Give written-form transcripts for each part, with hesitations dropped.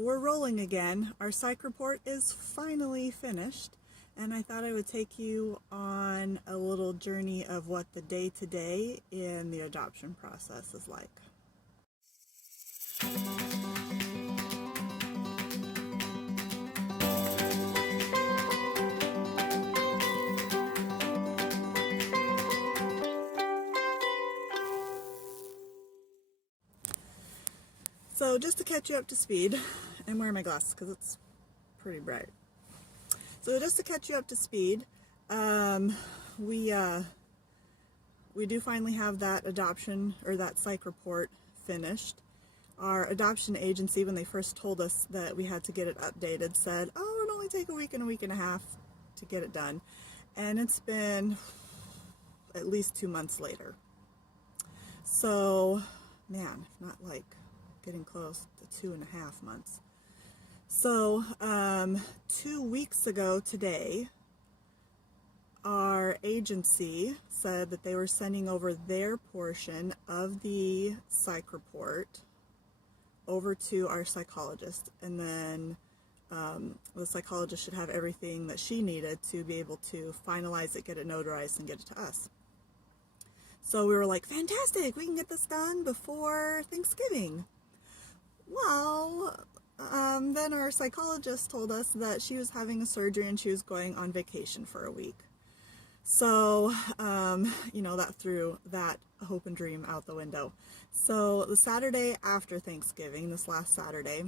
We're rolling again. Our psych report is finally finished, and I thought I would take you on a little journey of what the day-to-day in the adoption process is like. So just to catch you up to speed, I'm wearing my glasses because it's pretty bright. So just to catch you up to speed, we do finally have that adoption or that psych report finished. Our adoption agency, when they first told us that we had to get it updated, said, oh, it'll only take a week and a half to get it done. And it's been at least 2 months later. So, man, if not like getting close to 2.5 months. So 2 weeks ago today, our agency said that they were sending over their portion of the psych report over to our psychologist, and then the psychologist should have everything that she needed to be able to finalize it, get it notarized, and get it to us. So we were like, fantastic, we can get this done before Thanksgiving. Well, then our psychologist told us that she was having a surgery and she was going on vacation for a week. So, that threw that hope and dream out the window. So the Saturday after Thanksgiving, this last Saturday,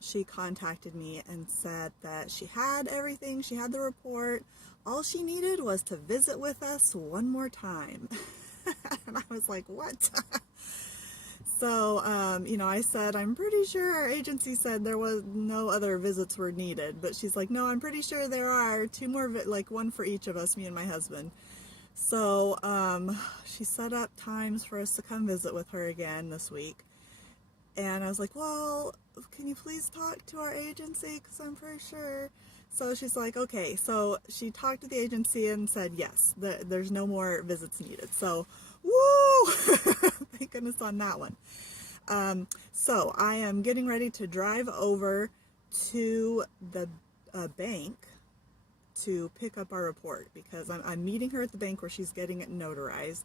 she contacted me and said that she had everything, she had the report. All she needed was to visit with us one more time. And I was like, what? So, I said, I'm pretty sure our agency said there was no other visits were needed, but she's like, no, I'm pretty sure there are 2 more, like one for each of us, me and my husband. So, she set up times for us to come visit with her again this week. And I was like, well, can you please talk to our agency? Because I'm pretty sure. So she's like, okay. So she talked to the agency and said, yes, there's no more visits needed. So, woo! Thank goodness on that one. So I am getting ready to drive over to the bank to pick up our report, because I'm meeting her at the bank where she's getting it notarized,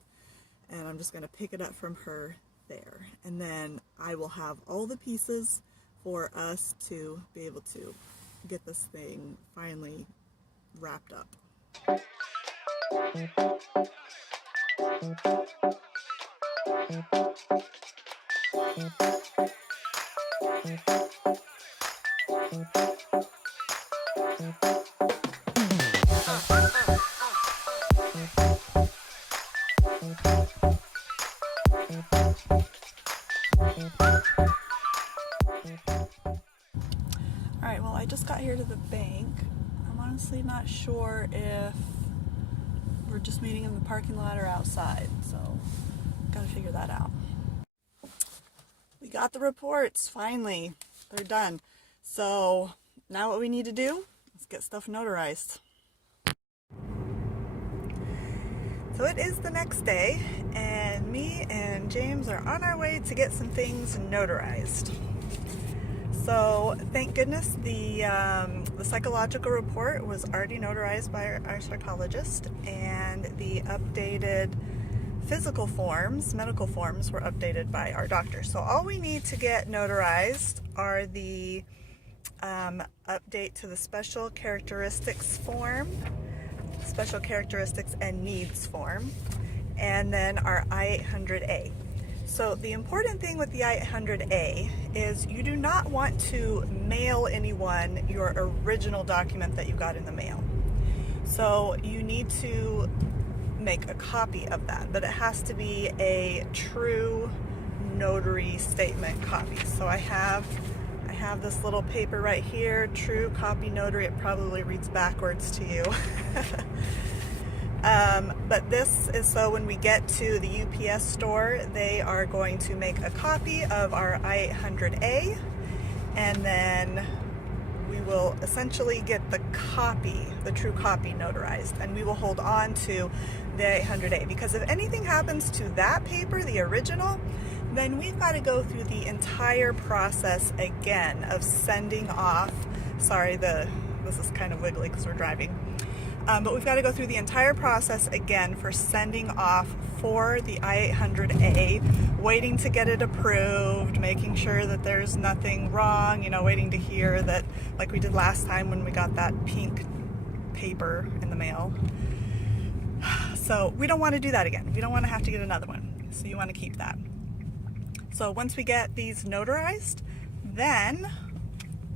and I'm just going to pick it up from her there. And then I will have all the pieces for us to be able to get this thing finally wrapped up. Alright, well, I just got here to the bank. I'm honestly not sure if we're just meeting in the parking lot or outside, so gotta figure that out. We got the reports, finally. They're done. So now what we need to do is get stuff notarized. So it is the next day, and me and James are on our way to get some things notarized. So thank goodness the psychological report was already notarized by our psychologist, and the updated physical forms, medical forms, were updated by our doctor. So all we need to get notarized are the update to the special characteristics form, special characteristics and needs form, and then our I-800A. So the important thing with the I-800A is you do not want to mail anyone your original document that you got in the mail. So you need to make a copy of that, but it has to be a true notary statement copy. So I have this little paper right here, true copy notary. It probably reads backwards to you. But this is so when we get to the UPS store, they are going to make a copy of our I-800A, and then we will essentially get the copy, the true copy notarized, and we will hold on to the I-800A, because if anything happens to that paper, the original, then we've got to go through the entire process again of sending off, sorry, this is kind of wiggly because we're driving, but we've got to go through the entire process again for sending off for the I-800A, waiting to get it approved, making sure that there's nothing wrong, waiting to hear that, like we did last time when we got that pink paper in the mail. So we don't want to do that again. We don't want to have to get another one. So you want to keep that. So once we get these notarized, then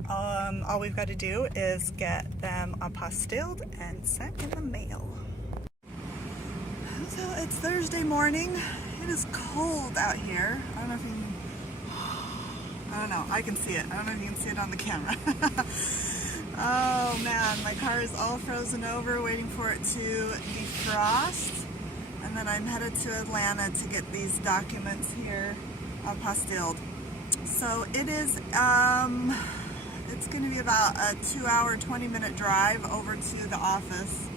all we've got to do is get them apostilled and sent in the mail. So it's Thursday morning. It is cold out here. I don't know if you can, I don't know, I can see it. I don't know if you can see it on the camera. Oh man, my car is all frozen over waiting for it to defrost. And then I'm headed to Atlanta to get these documents here apostilled. So it is, it's going to be about a 2-hour, 20-minute drive over to the office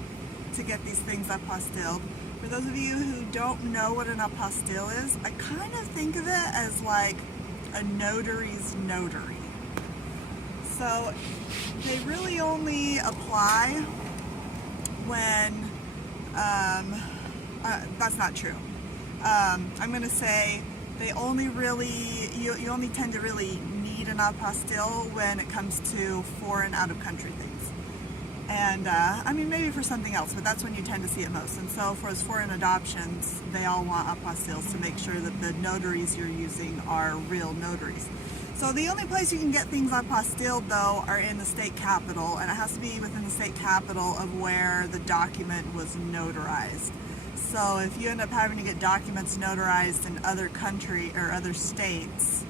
to get these things apostilled. For those of you who don't know what an apostille is, I kind of think of it as like a notary's notary. So they really only apply when, that's not true. I'm going to say they only really, you only tend to really need an apostille when it comes to foreign out-of-country things. And I mean, maybe for something else, but that's when you tend to see it most. And so for as foreign adoptions, they all want apostilles to make sure that the notaries you're using are real notaries. So the only place you can get things apostilled, though, are in the state capital, and it has to be within the state capital of where the document was notarized. So if you end up having to get documents notarized in other country or other states,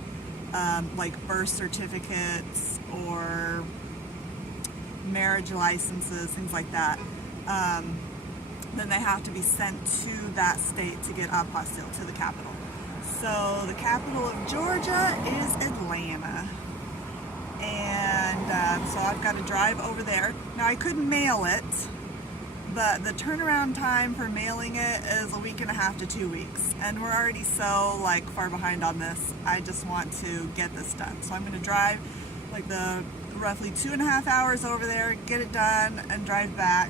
like birth certificates or marriage licenses, things like that, then they have to be sent to that state to get apostilled to the capital. So the capital of Georgia is Atlanta, and so I've got to drive over there. Now I could mail it, but the turnaround time for mailing it is a week and a half to 2 weeks, and we're already so far behind on this. I just want to get this done, so I'm going to drive like the roughly 2.5 hours over there, get it done, and drive back.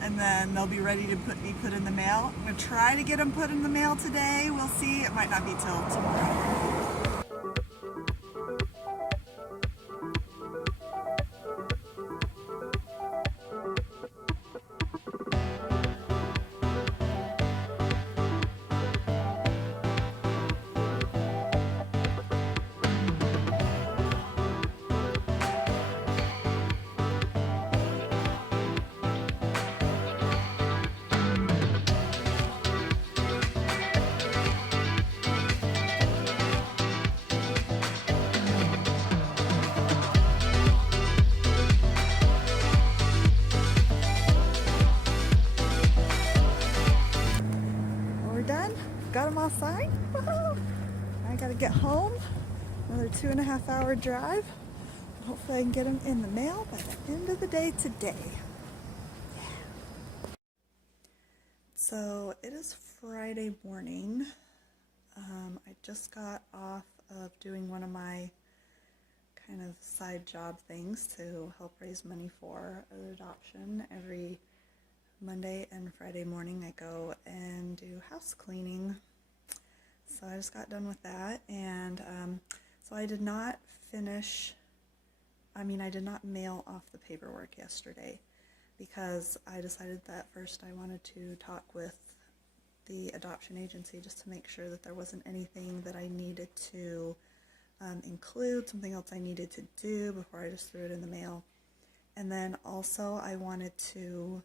And then they'll be ready to be put in the mail. I'm going to try to get them put in the mail today. We'll see. It might not be till tomorrow. Got them all signed. I gotta get home. Another 2.5 hour drive. Hopefully I can get them in the mail by the end of the day today. So it is Friday morning. I just got off of doing one of my kind of side job things to help raise money for adoption. Every Monday and Friday morning I go and do house cleaning. So I just got done with that, and so I did not mail off the paperwork yesterday because I decided that first I wanted to talk with the adoption agency just to make sure that there wasn't anything that I needed to include, something else I needed to do before I just threw it in the mail. And then also I wanted to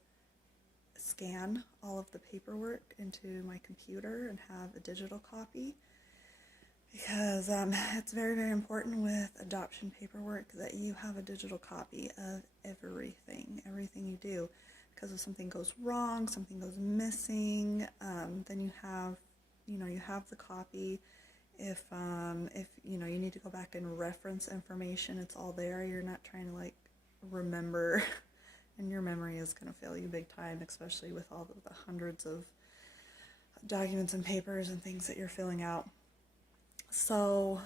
scan all of the paperwork into my computer and have a digital copy, because it's very, very important with adoption paperwork that you have a digital copy of everything you do, because if something goes wrong, something goes missing, then you have the copy. If you need to go back and reference information, it's all there. You're not trying to remember. And your memory is going to fail you big time, especially with all of the hundreds of documents and papers and things that you're filling out. So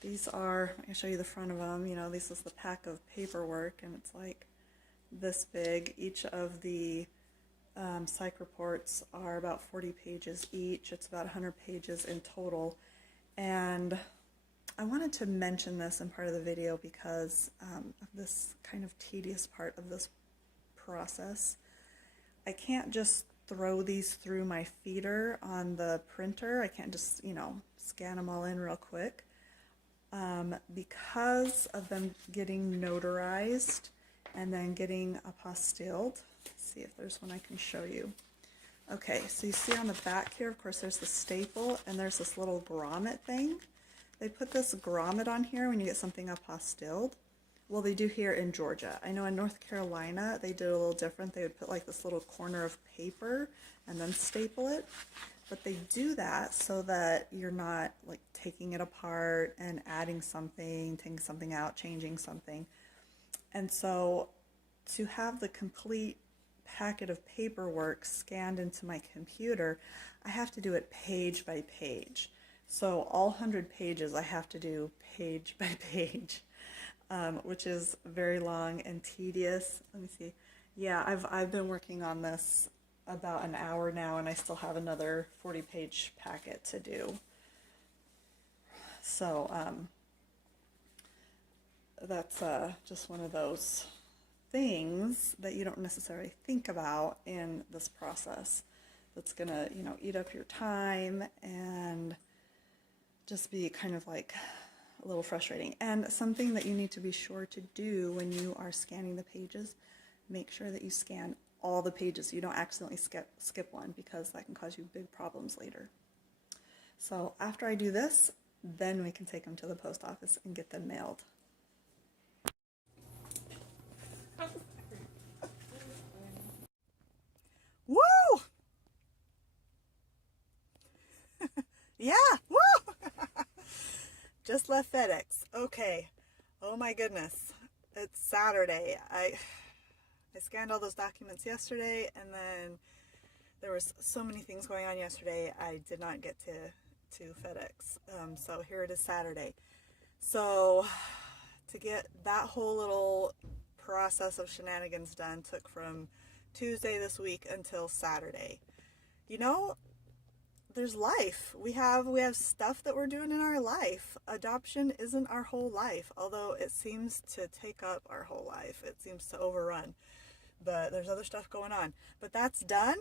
these are, I can show you the front of them, you know, this is the pack of paperwork, and it's like this big. Each of the psych reports are about 40 pages each. It's about 100 pages in total. And I wanted to mention this in part of the video because of this kind of tedious part of this process. I can't just throw these through my feeder on the printer. I can't just, you know, scan them all in real quick. Because of them getting notarized and then getting apostilled. Let's see if there's one I can show you. Okay, so you see on the back here, of course, there's the staple and there's this little grommet thing. They put this grommet on here when you get something apostilled. Well, they do here in Georgia. I know in North Carolina they did a little different. They would put like this little corner of paper and then staple it. But they do that so that you're not like taking it apart and adding something, taking something out, changing something. And so to have the complete packet of paperwork scanned into my computer, I have to do it page by page. So all 100 pages I have to do page by page, which is very long and tedious. Let me see. Yeah, I've been working on this about an hour now, and I still have another 40-page packet to do. So that's just one of those things that you don't necessarily think about in this process. That's gonna, you know, eat up your time and just be kind of like a little frustrating. And something that you need to be sure to do when you are scanning the pages, make sure that you scan all the pages. You don't accidentally skip one, because that can cause you big problems later. So after I do this, then we can take them to the post office and get them mailed. Woo! Yeah, woo! Just left FedEx. Okay. Oh my goodness. It's Saturday. I scanned all those documents yesterday, and then there was so many things going on yesterday, I did not get to FedEx. So here it is Saturday. So to get that whole little process of shenanigans done took from Tuesday this week until Saturday. You know, there's life. We have stuff that we're doing in our life. Adoption isn't our whole life, although it seems to take up our whole life. It seems to overrun. But there's other stuff going on. But that's done,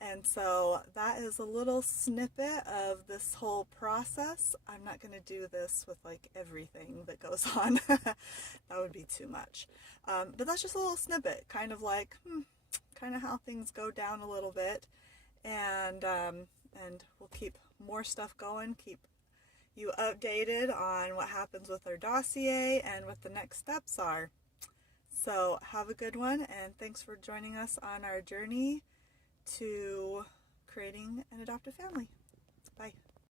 and so that is a little snippet of this whole process. I'm not going to do this with like everything that goes on. That would be too much. But that's just a little snippet, kind of like, kind of how things go down a little bit. And we'll keep more stuff going, keep you updated on what happens with our dossier and what the next steps are. So have a good one, and thanks for joining us on our journey to creating an adoptive family.